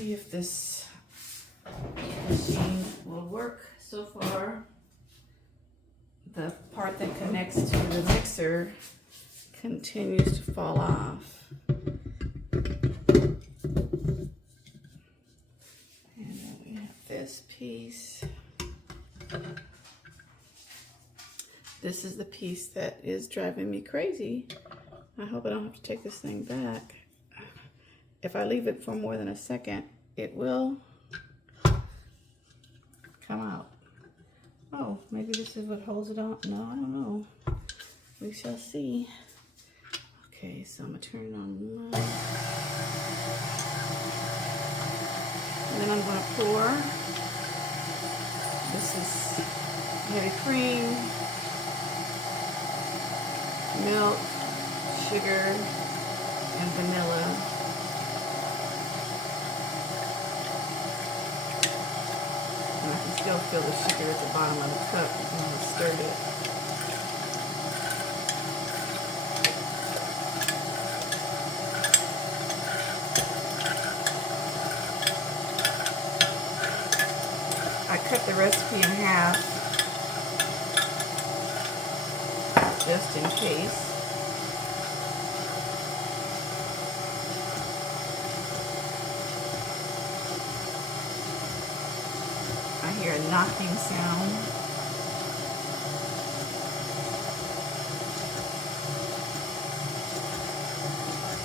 see if this machine will work. So far, the part that connects to the mixer continues to fall off. And then we have this piece. This is the piece that is driving me crazy. I hope I don't have to take this thing back. If I leave it for more than a second, it will come out. Oh, maybe this is what holds it on. No, I don't know. We shall see. Okay, so I'm gonna turn it on low. And then I'm gonna pour. This is heavy cream, milk, sugar, and vanilla. And I can still feel the sugar at the bottom of the cup when I stirred it. I cut the recipe in half just in case. I hear a knocking sound.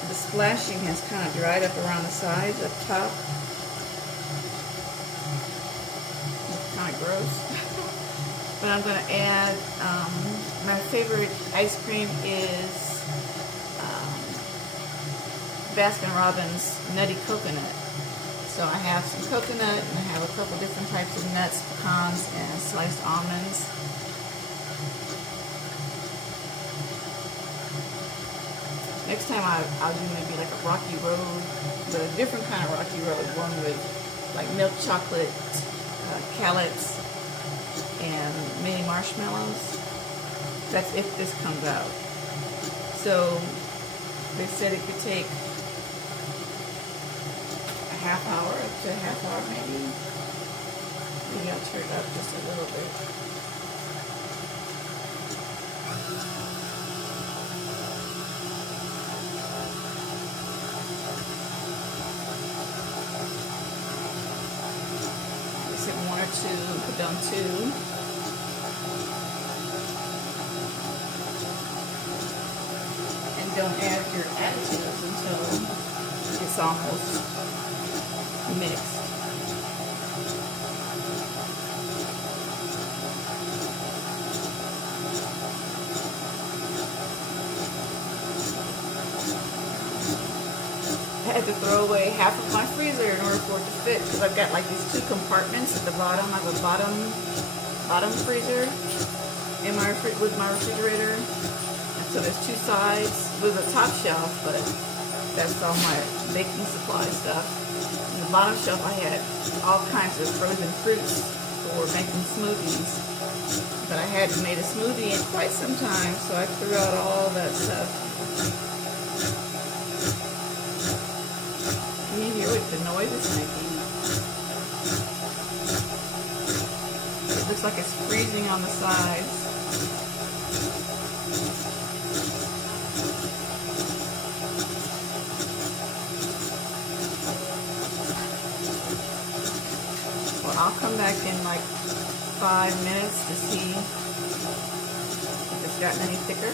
The splashing has kind of dried up around the sides up top. It's kind of gross. But I'm going to add, my favorite ice cream is Baskin-Robbins Nutty Coconut. So I have some coconut, and I have a couple different types of nuts, pecans, and sliced almonds. Next time I'll do maybe like a rocky road, but a different kind of rocky road, one with like milk chocolate, callets, and mini marshmallows. That's if this comes out. So they said it could take half hour, up to a half hour maybe. Maybe I'll turn it up just a little bit. Just hit 1 or 2, put down 2. And don't add your additives until it's almost mixed. I had to throw away half of my freezer in order for it to fit because I've got like these 2 compartments at the bottom. I have a bottom freezer in my with my refrigerator. And so there's 2 sides with a top shelf, but that's all my baking supply stuff. On the bottom shelf I had all kinds of frozen fruits for making smoothies. But I hadn't made a smoothie in quite some time, so I threw out all that stuff. Can you hear what the noise it's making? It looks like it's freezing on the sides. I'll come back in like 5 minutes to see if it's gotten any thicker.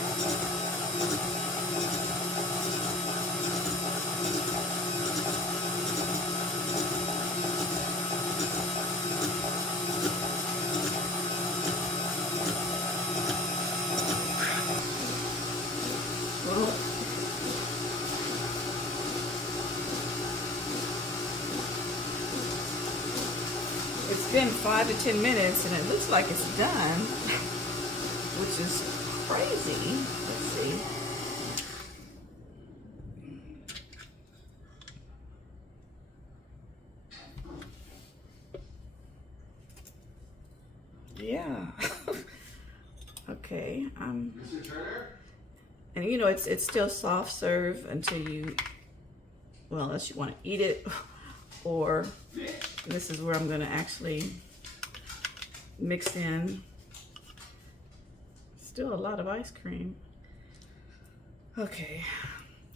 It's been 5 to 10 minutes and it looks like it's done, which is crazy. Let's see. Yeah. Okay. Mr. Turner? And you know, it's still soft serve until you, well, unless you want to eat it or this is where I'm gonna actually mix in still a lot of ice cream. Okay,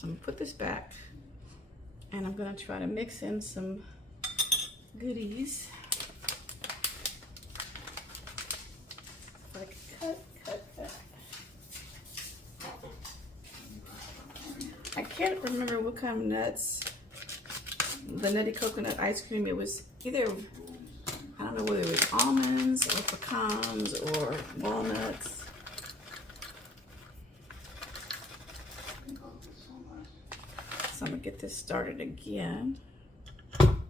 I'm gonna put this back and I'm gonna try to mix in some goodies. If I can cut. I can't remember what kind of nuts. The nutty coconut ice cream, it was either, I don't know whether it was almonds or pecans or walnuts. So I'm gonna get this started again. Let's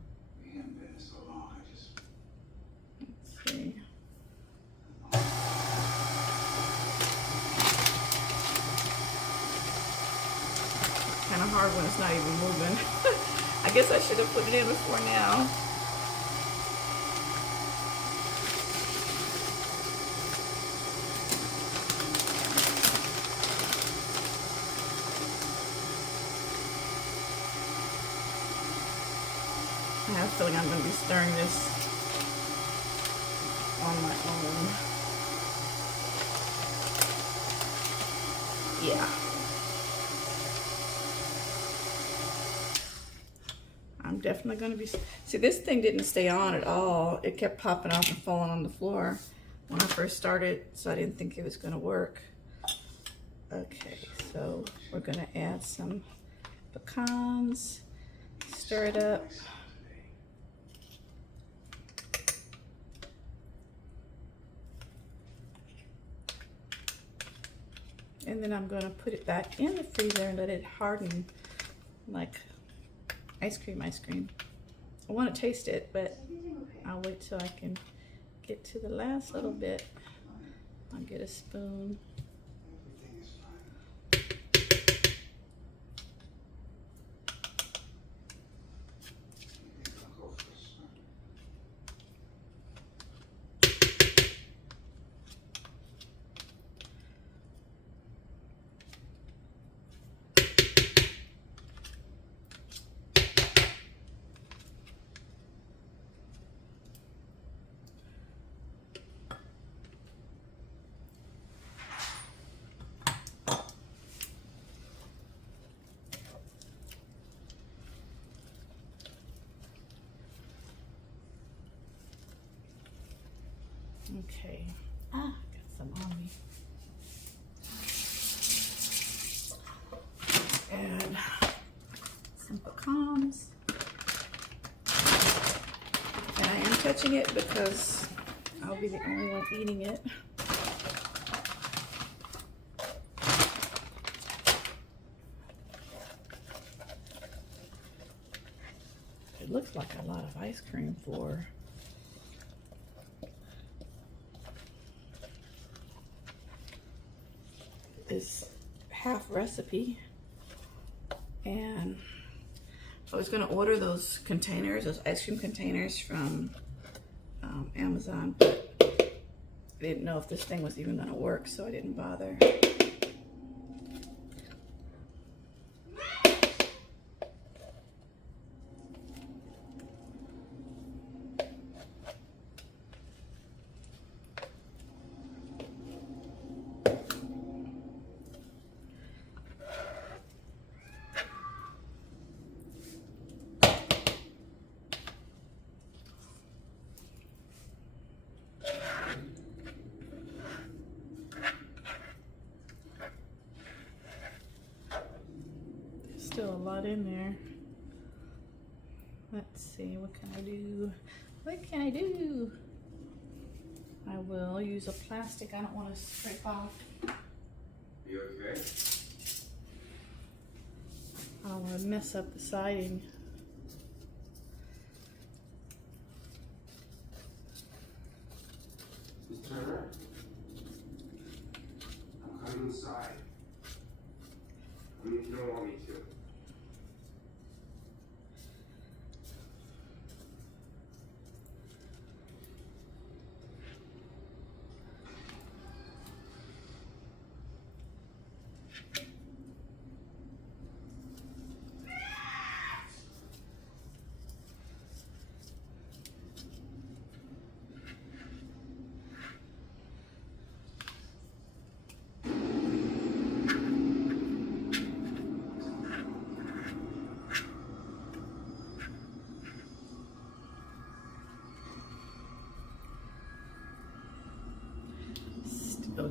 see. Kind of hard when it's not even moving. I guess I should have put it in before now. I have a feeling I'm going to be stirring this on my own. Yeah. I'm definitely going to be... See, this thing didn't stay on at all. It kept popping off and falling on the floor when I first started, so I didn't think it was going to work. Okay, so we're going to add some pecans, stir it up. And then I'm going to put it back in the freezer and let it harden like ice cream. I want to taste it, but I'll wait till I can get to the last little bit. I'll get a spoon. Okay, got some on me. Add some pecans. And I am touching it because I'll be the only one eating it. It looks like a lot of ice cream for this half recipe. And I was going to order those containers, those ice cream containers from Amazon, but I didn't know if this thing was even going to work, so I didn't bother. Still a lot in there. Let's see, what can I do? What can I do? I will use a plastic. I don't want to scrape off. You okay? I don't want to mess up the siding. Just turn around. I'm coming inside. I mean, you don't want me to.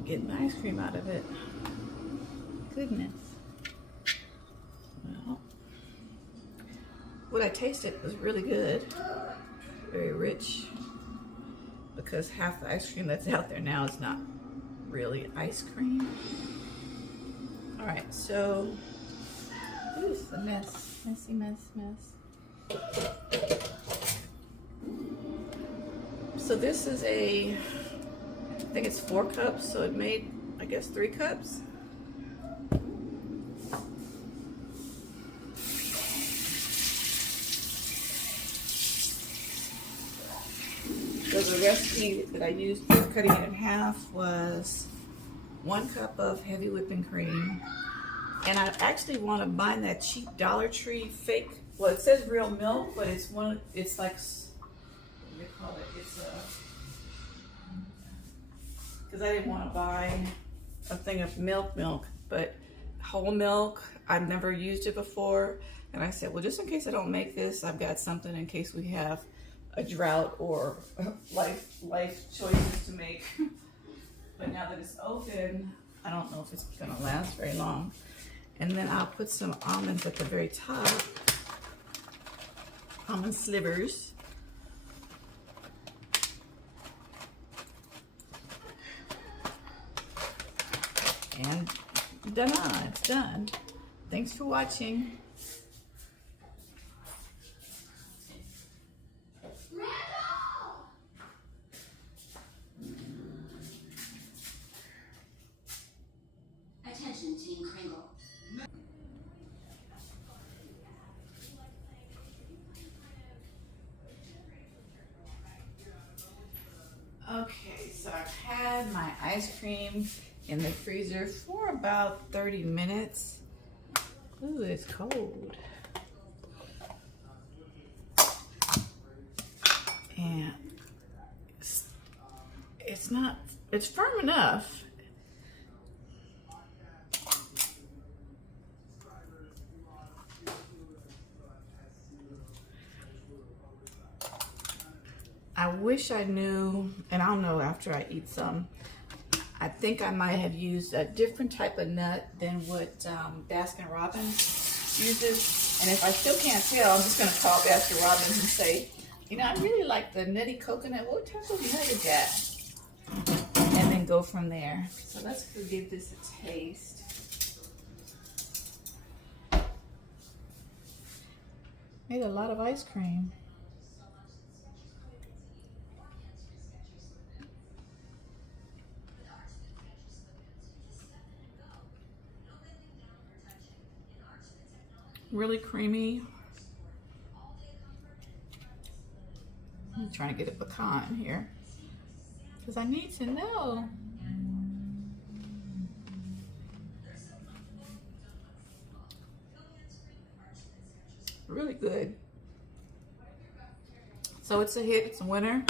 getting the ice cream out of it. Goodness. Well, what I tasted was really good. Very rich. Because half the ice cream that's out there now is not really ice cream. All right, so, ooh, it's a mess. Messy mess. So this is I think it's 4 cups, so it made, I guess, 3 cups. So the recipe that I used for cutting it in half was 1 cup of heavy whipping cream. And I actually want to buy that cheap Dollar Tree fake, well, it says real milk, but it's like, what do they call it? It's because I didn't want to buy a thing of milk, but whole milk. I've never used it before. And I said, well, just in case I don't make this, I've got something in case we have a drought or life choices to make. But now that it's open, I don't know if it's gonna last very long. And then I'll put some almonds at the very top. Almond slivers. And done, it's done. Thanks for watching. Attention, Team Kringle. Okay, so I've had my ice cream in the freezer for about 30 minutes. Ooh, it's cold. And it's firm enough. I wish I knew, and I'll know after I eat some. I think I might have used a different type of nut than what Baskin Robbins uses. And if I still can't tell, I'm just gonna call Baskin Robbins and say, you know, I really like the nutty coconut. What type of nut is that? And then go from there. So let's give this a taste. Made a lot of ice cream. Really creamy. I'm trying to get a pecan here because I need to know. Really good. So it's a hit, it's a winner.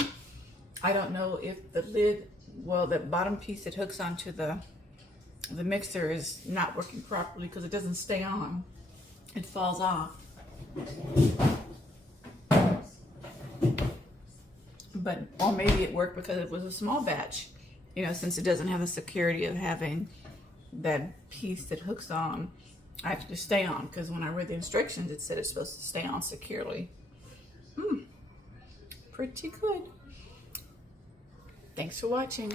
I don't know if the lid, well, the bottom piece that hooks onto the mixer is not working properly because it doesn't stay on. It falls off. But, or maybe it worked because it was a small batch, you know, since it doesn't have the security of having that piece that hooks on. I have to stay on because when I read the instructions, it said it's supposed to stay on securely. Pretty good. Thanks for watching.